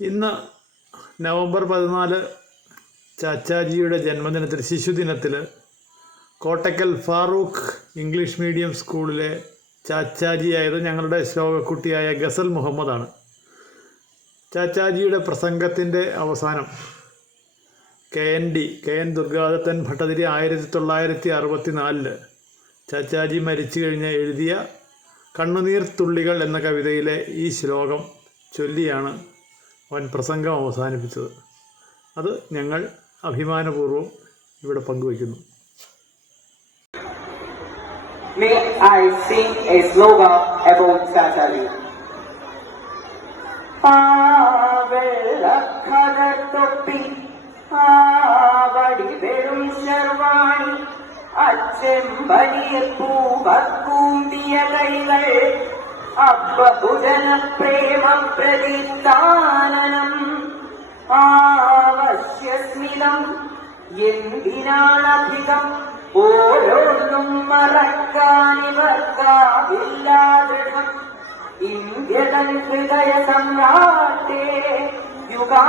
ഇന്ന് നവംബർ പതിനാല് ചാച്ചാജിയുടെ ജന്മദിനത്തിൽ ശിശുദിനത്തിൽ കോട്ടക്കൽ ഫാറൂഖ് ഇംഗ്ലീഷ് മീഡിയം സ്കൂളിലെ ചാച്ചാജിയായത് ഞങ്ങളുടെ ശ്ലോകക്കുട്ടിയായ ഗസൽ മുഹമ്മദാണ്. ചാച്ചാജിയുടെ പ്രസംഗത്തിന്റെ അവസാനം K N D K N Durgadathan Bhattathiri ആയിരത്തി തൊള്ളായിരത്തി അറുപത്തി നാലിൽ ചാച്ചാജി മരിച്ചു കഴിഞ്ഞ് എഴുതിയ കണ്ണുനീർ തുള്ളികൾ എന്ന കവിതയിലെ ഈ ശ്ലോകം ചൊല്ലിയാണ് അവൻ പ്രസംഗം അവസാനിപ്പിച്ചത് അത് ഞങ്ങൾ അഭിമാനപൂർവം ഇവിടെ പങ്കുവയ്ക്കുന്നു May I sing? ആ വെള്ളക്കടത്തൊപ്പി ആ പൂവക്കൂമ്പിയ കൈകൾ അബ്ബുജന പ്രേമ പ്രതിസ്ഥാനനം ആവശ്യസ്മിതം എന്തിനാണധികം? ഓരോന്നും മറക്കാനിവർക്കാവില്ലാതൃഢം ഇന്ത്യതൻ ഹൃദയ സമ്രാട്ടേ യുഗാ